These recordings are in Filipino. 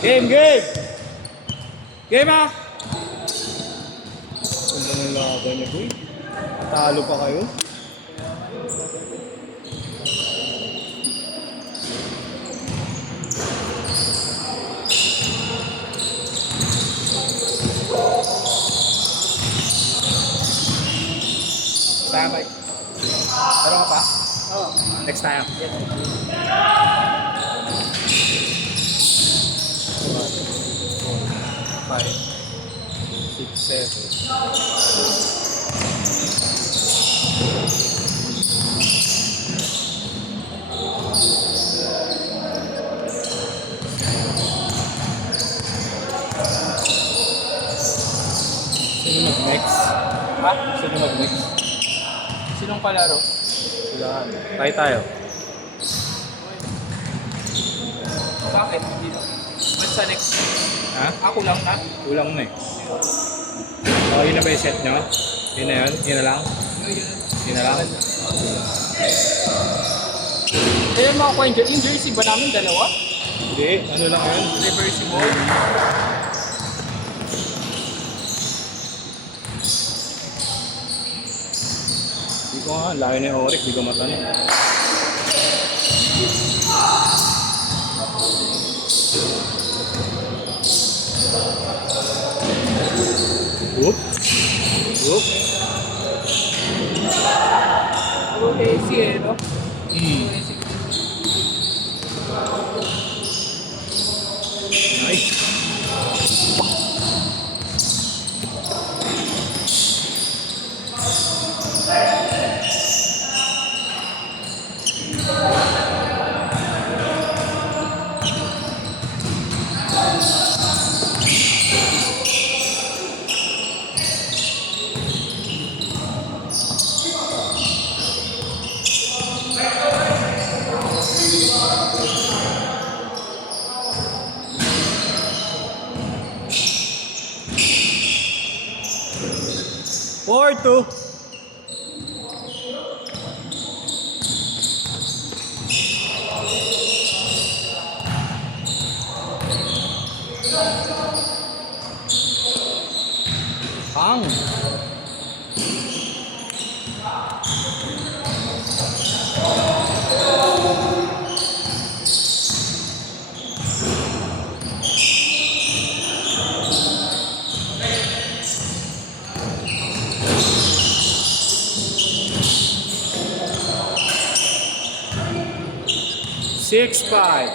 Game, game! Game ah! Ganda ng laban niya, boy. Talo pa kayo. Sabay. Ano ka pa? Oo. Next time. Yes. 5, 6, 7. Sino mag-next? Ha? Sino mag-next? Sinong palaro? Wala. Tayo. Bakit? Hindi na. Ba't sa next? Ha? Ako lang na? Kulang na eh. Oh, yun na ba yung set nyo? Yun na yun? Yun na lang? Yun na lang? Kaya mga ko yung jersey ba namin dalawa? Hindi. Ano lang yun? Reversible? Hindi ko nga. Layo na yung Oric. Hindi ko matanong. Whoop. Whoop. Puro AC eh, no? Nice. Four, two. Pang. Six, five.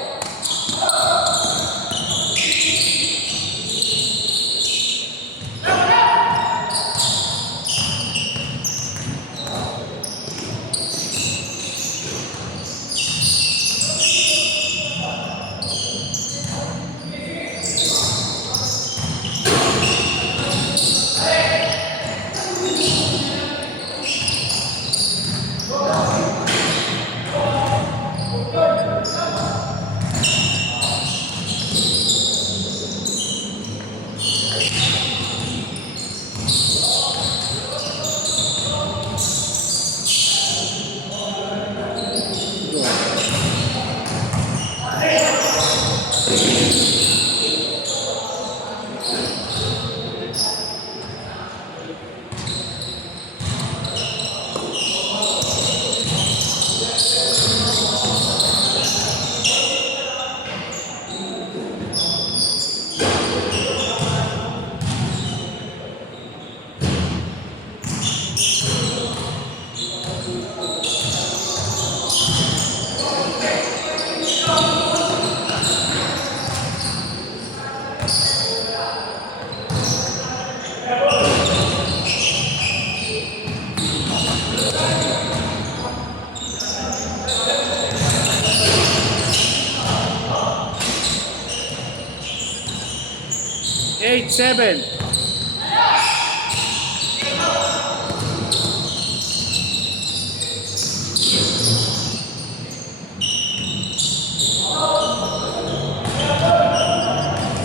Eight, seven.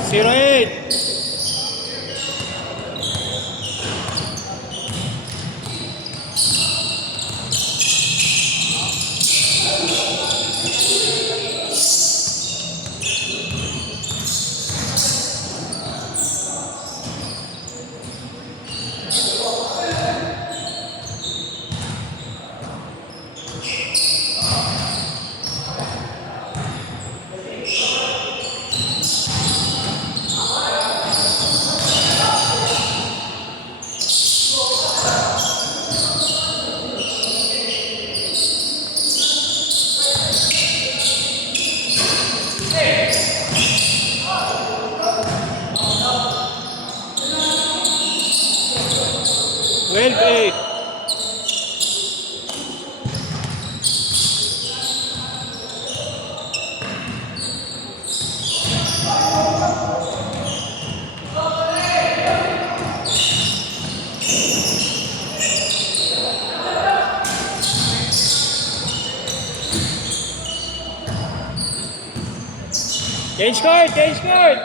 Zero, eight. 28. Change card! Change card!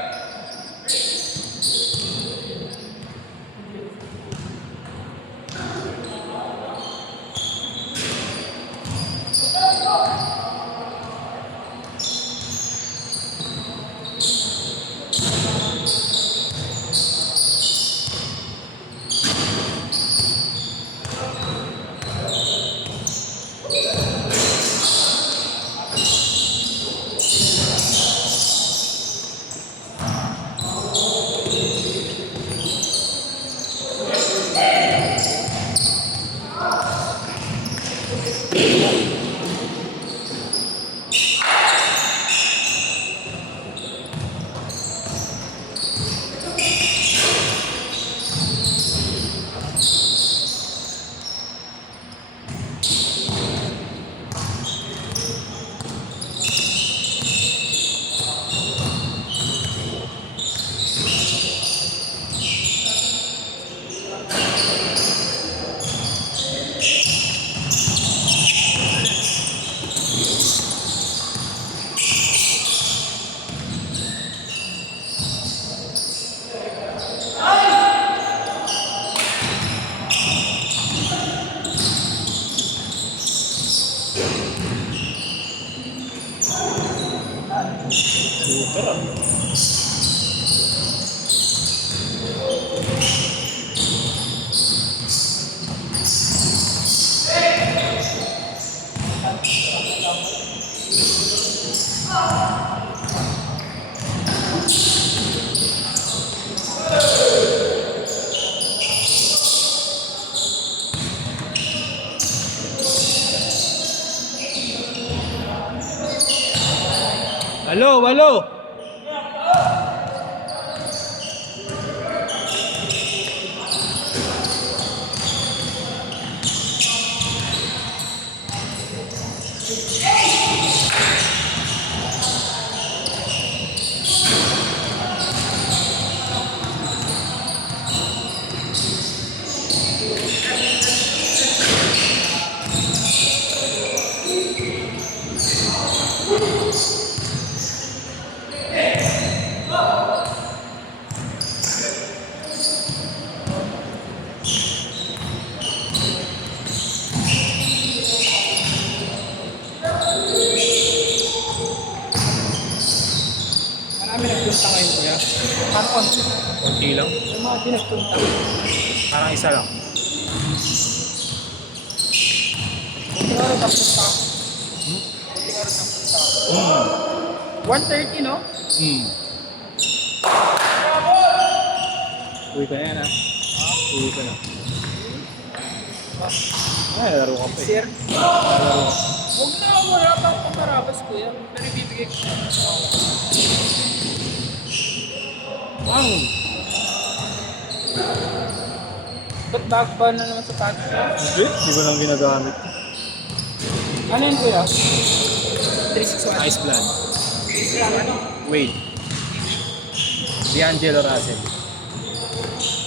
Super ah. Halo, halo. Marami nagpunta ngayon kuya. Parang konti. Konti lang. Yung mga di nagpunta. Parang isa lang. Kunting oras nagpunta ako. Kunting oras nagpunta ako. 1:30 no? Uwi ka na yan ah. Uwi ka na. Ay, laro ka pa eh. Sir? Laro ka. Huwag na ako wala pang pambarabas kuya. Pero ibibigay ko. Wow! Ba't bago ba na naman sa tax ko? Hindi, di ba lang ginagamit? Ano yun kuya? 361. Ice blood. Ano? Wait. D'Angelo Russell.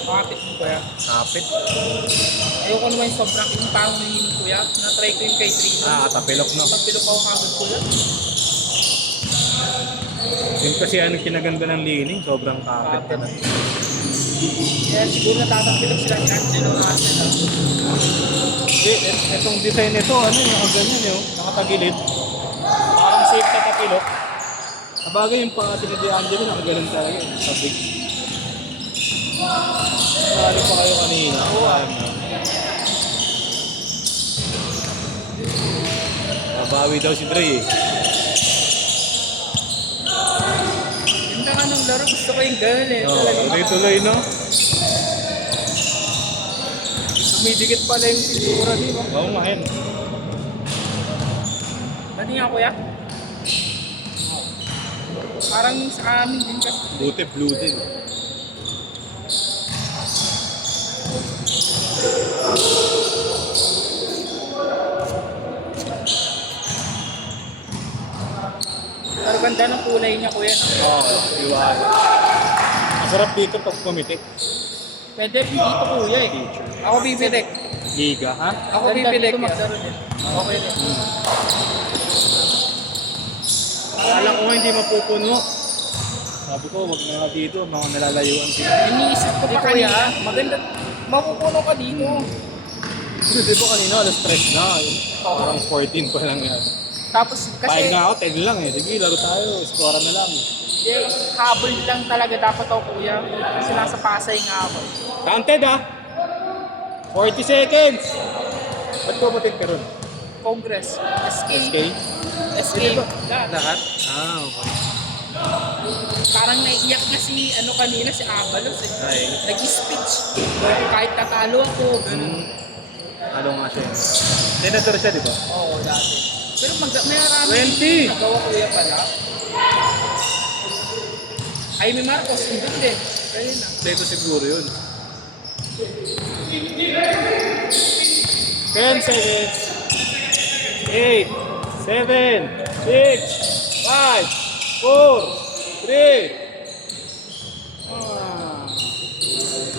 Makapit mo kuya. Kapit. Ayoko naman yung sobrang yung parang nanginom kuya. Na-try ko yung kay Trino. Katapilok no. Pagpilok ako kagad kuya. Yun kasi ano kinaganda ng lining, sobrang kapit ka na. Kaya siguro natatapilok sila ni Angelo Russell. Hindi, itong design nito, ano yung nakaganyan yun, nakatagilid. Parang safe sa tapilok. Sabagay yung pangati ni D'Angelo, nakagalan talaga, sabig. Marami pa kayo kanina. Nabawi daw si Dre eh. Ganda ka nung laro, gusto ko yung gano'n eh. Tuloy-tuloy no? Dumidikit pala yung pintura di ba? Oo nga yan. Pati nga kuya? Parang sa amin din kasi. Buti blue din. Pero ganda ng kulay niya kuya. No? Oo, liwanag. Masarap dito pag pumitik. Pwede rin dito kuya eh. Teacher. Ako bibili. Liga, ha? Ako Ganda bibili. dito maglaro din. Okay rin. Akala ko nga hindi mapupuno. Sabi ko, wag na nga dito, mga nalalayuan sila. Iniisip ko Hindi pa kuya, kanina. maganda. Mapupuno ka dito. Kasi di ba kanina, alas 3 na. Parang 14 pa lang yan. Tapos Paig kasi na ako, 10 lang eh. Sige, laro tayo. Score na lang. habol lang talaga dapat ako kuya. Kasi nasa Pasay nga ako. Counted ah! 40 seconds! Ba't puputik ka ron? Congress. SK. SK? SK. Lahat? Ah, okay. Parang naiiyak na si ano kanina si Avalos eh. Ay. Nag-speech. Kahit tatalo ako. Ganun. Ano nga siya? Senator siya, di ba? Oo, dati. Pero may marami 20. nagawa kuya pala. Ay, may Marcos. Hindi din. Kaya na. Dito siguro yun. 10 seconds. 8, 7, 6, 5, 4, 3,